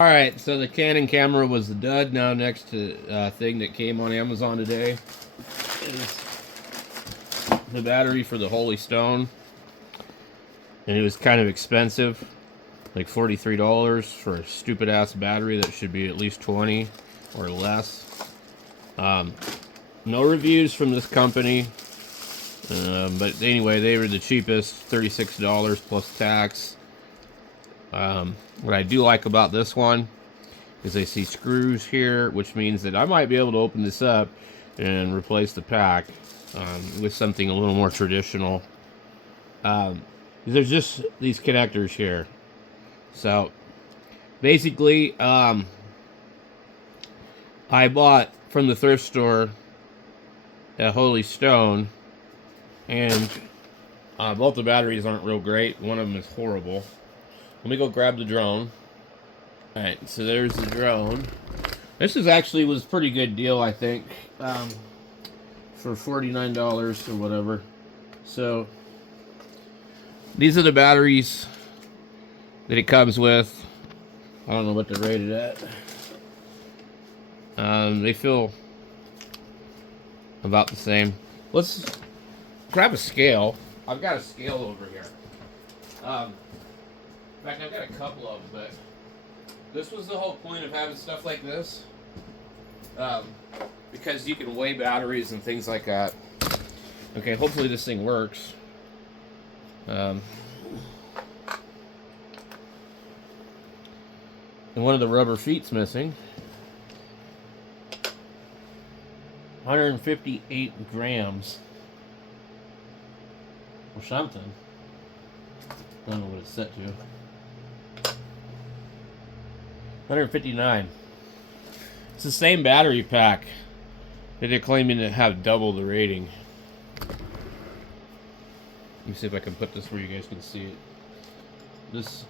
Alright, so the Canon camera was the dud. Now next to thing that came on Amazon today is the battery for the Holy Stone. And it was kind of expensive, like $43 for a stupid ass battery that should be at least 20 or less. No reviews from this company, but anyway, they were the cheapest, $36 plus tax. What I do like about this one is I see screws here, which means that I might be able to open this up and replace the pack with something a little more traditional. There's just these connectors here. So basically, I bought from the thrift store a Holy Stone, and both the batteries aren't real great. One of them is horrible. Let me go grab the drone. Alright, so there's the drone. This was pretty good deal, I think, for $49 or whatever. So these are the batteries that it comes with. I don't know what they're rated at. They feel about the same. Let's grab a scale. I've got a scale over here. In fact, I've got a couple of them, but this was the whole point of having stuff like this. Because you can weigh batteries and things like that. Okay, hopefully this thing works. And one of the rubber feet's missing. 158 grams. Or something. I don't know what it's set to. 159. It's the same battery pack that they're claiming to have double the rating. Let me see if I can put this where you guys can see it. This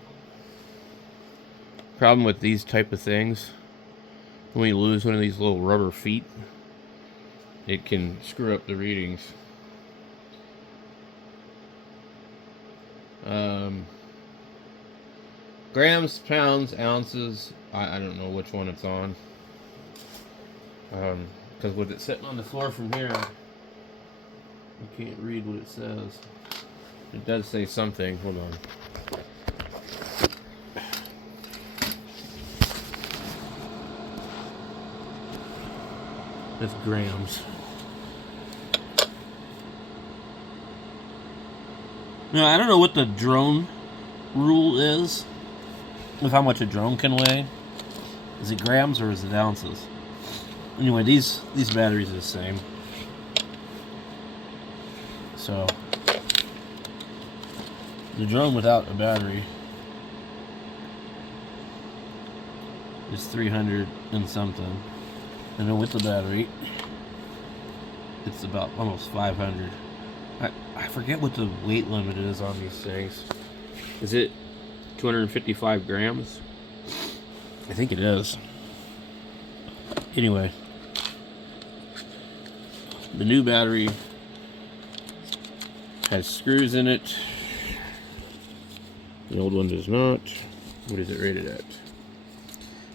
problem with these type of things, when you lose one of these little rubber feet, it can screw up the readings. Grams, pounds, ounces, I don't know which one it's on. Because with it sitting on the floor from here, I can't read what it says. It does say something. Hold on. That's grams. Now, I don't know what the drone rule is, of how much a drone can weigh. Is it grams or is it ounces? Anyway, these batteries are the same. So the drone without a battery is 300 and something. And then with the battery, it's about almost 500. I forget what the weight limit is on these things. Is it 255 grams? I think it is. Anyway, the new battery has screws in it. The old one does not. What is it rated at?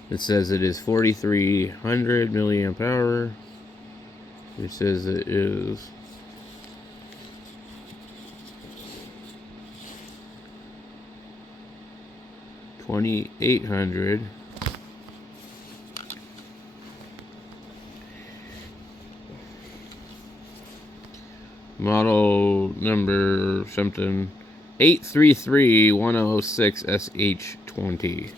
It says it is 4,300 milliamp hour. It says it is 2,800. Model number something 833106SH20.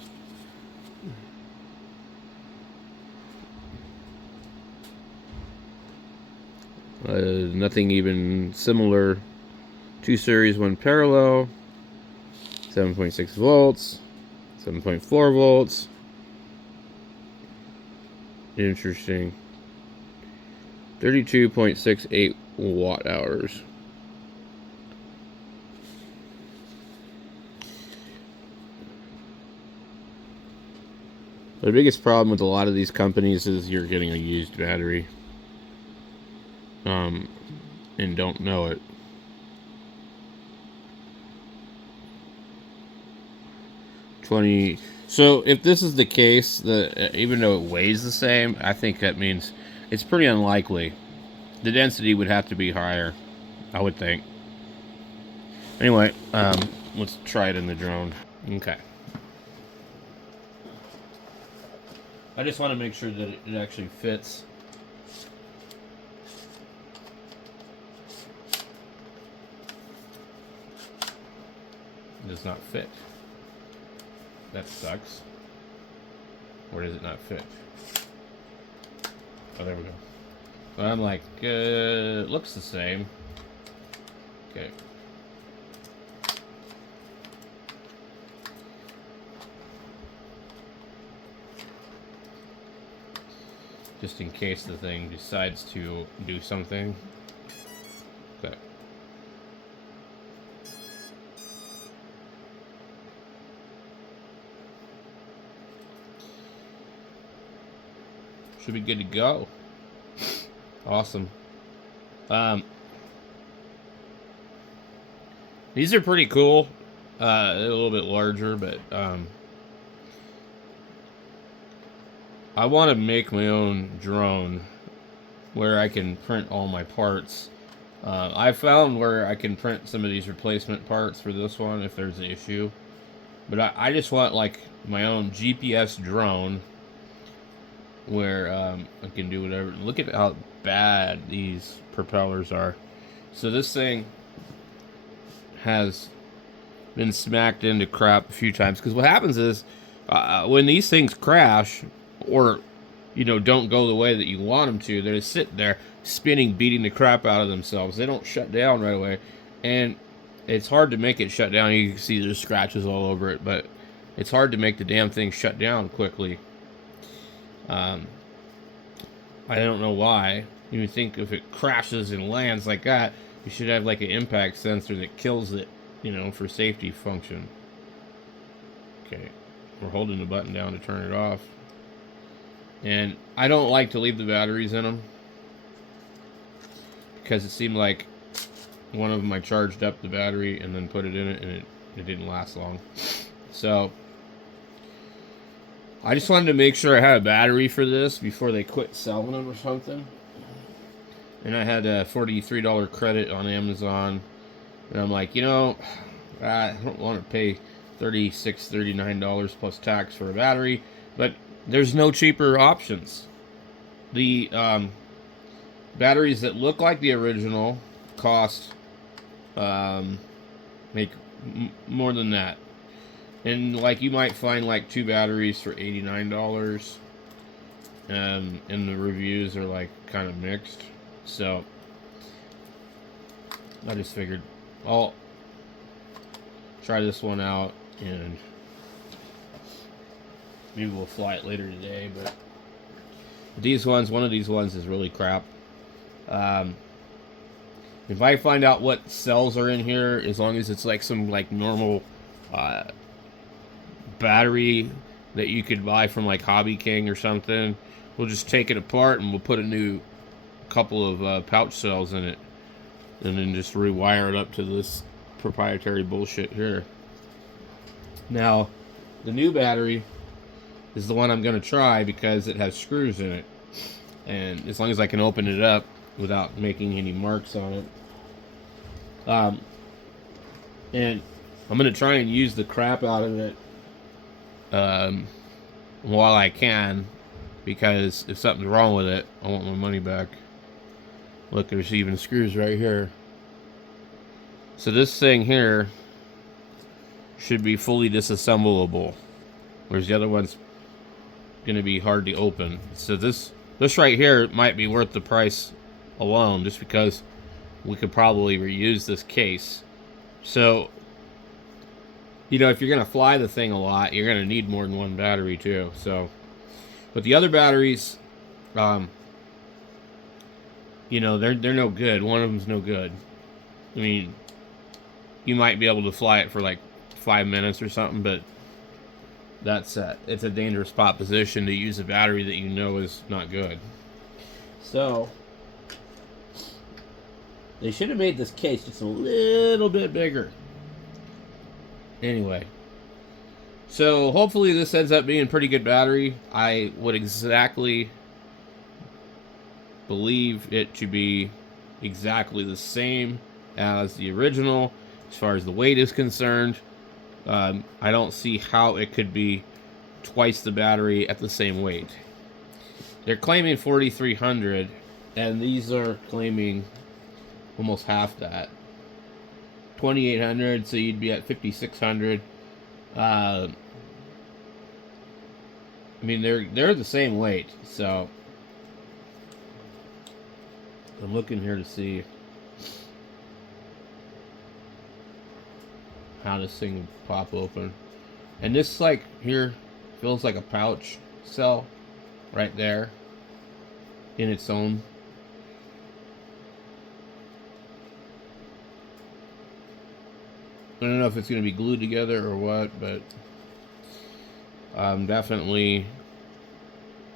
Nothing even similar. 2 series, 1 parallel. 7.6 volts. 7.4 volts. Interesting. 32.68 watt hours. The biggest problem with a lot of these companies is you're getting a used battery. And don't know it. 20. So if this is the case, even though it weighs the same, I think that means it's pretty unlikely. The density would have to be higher, I would think. Anyway, let's try it in the drone. Okay. I just want to make sure that it actually fits. It does not fit. That sucks. Or does it not fit? Oh, there we go. Well, I'm like, it looks the same. Okay. Just in case the thing decides to do something. Okay. Should be good to go. Awesome. These are pretty cool. A little bit larger, but I want to make my own drone where I can print all my parts. I found where I can print some of these replacement parts for this one if there's an issue. But I just want like my own GPS drone where I can do whatever. Look at how bad these propellers are. So this thing has been smacked into crap a few times, because what happens is when these things crash or don't go the way that you want them to, they're just sitting there spinning, beating the crap out of themselves. They don't shut down right away, and it's hard to make it shut down. You can see there's scratches all over it, but it's hard to make the damn thing shut down quickly. I don't know why. You would think if it crashes and lands like that, you should have like an impact sensor that kills it, for safety function. Okay, we're holding the button down to turn it off. And I don't like to leave the batteries in them, because it seemed like one of them I charged up the battery and then put it in it, and it didn't last long. So I just wanted to make sure I had a battery for this before they quit selling them or something. And I had a $43 credit on Amazon, and I'm like, I don't want to pay $36, $39 plus tax for a battery, but there's no cheaper options. The batteries that look like the original cost make more than that. And like you might find like 2 batteries for $89. And the reviews are like kind of mixed. So I just figured I'll try this one out, and maybe we'll fly it later today. But one of these ones is really crap. If I find out what cells are in here, as long as it's like some like normal battery that you could buy from like Hobby King or something, we'll just take it apart and we'll put a new couple of pouch cells in it, and then just rewire it up to this proprietary bullshit here. Now, the new battery is the one I'm going to try because it has screws in it, and as long as I can open it up without making any marks on it, and I'm going to try and use the crap out of it while I can, because if something's wrong with it, I want my money back. Look, there's even screws right here. So this thing here should be fully disassemblable, whereas the other one's going to be hard to open. So this right here might be worth the price alone, just because we could probably reuse this case. So, if you're going to fly the thing a lot, you're going to need more than one battery too. So, but the other batteries, they're no good. One of them's no good. I mean, you might be able to fly it for like 5 minutes or something, but it's a dangerous proposition to use a battery that is not good. So they should have made this case just a little bit bigger. Anyway, So hopefully this ends up being a pretty good battery. I would exactly believe it to be exactly the same as the original as far as the weight is concerned. I don't see how it could be twice the battery at the same weight. They're claiming 4,300, and these are claiming almost half that. 2,800, so you'd be at 5,600. I mean, they're the same weight, so I'm looking here to see how this thing would pop open. And this, like, here feels like a pouch cell right there in its own. I don't know if it's going to be glued together or what, but I'm definitely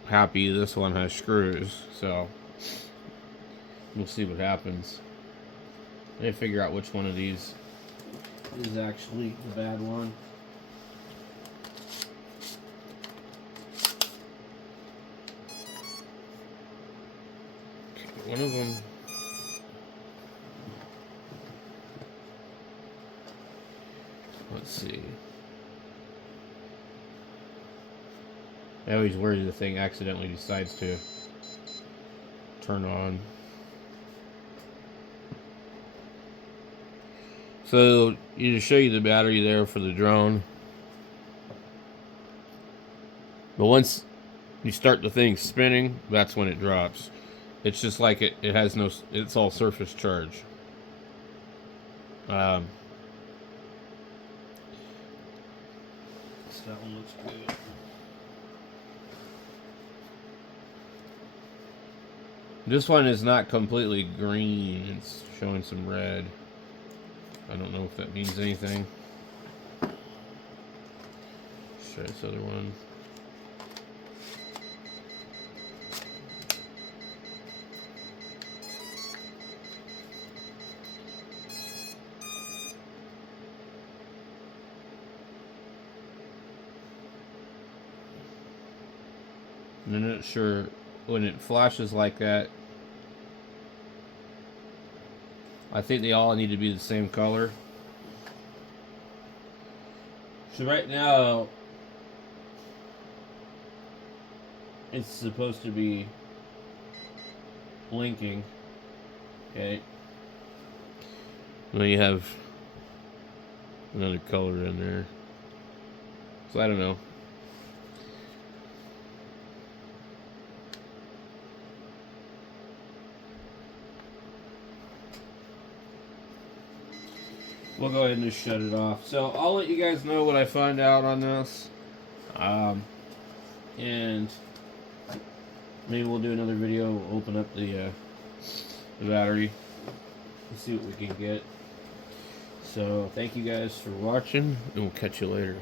happy this one has screws, so we'll see what happens. I need to figure out which one of these is actually the bad one. Okay, one of them. Let's see. I always worry the thing accidentally decides to turn on. So, to show you the battery there for the drone. But once you start the thing spinning, that's when it drops. It's just like it has no, it's all surface charge. So that one looks good. This one is not completely green. It's showing some red. I don't know if that means anything. Let's try this other one. I'm not sure when it flashes like that. I think they all need to be the same color. So right now, it's supposed to be blinking. Okay. Well, you have another color in there. So I don't know. We'll go ahead and just shut it off. So I'll let you guys know what I find out on this. And maybe we'll do another video. We'll open up the battery and see what we can get. So thank you guys for watching, and we'll catch you later.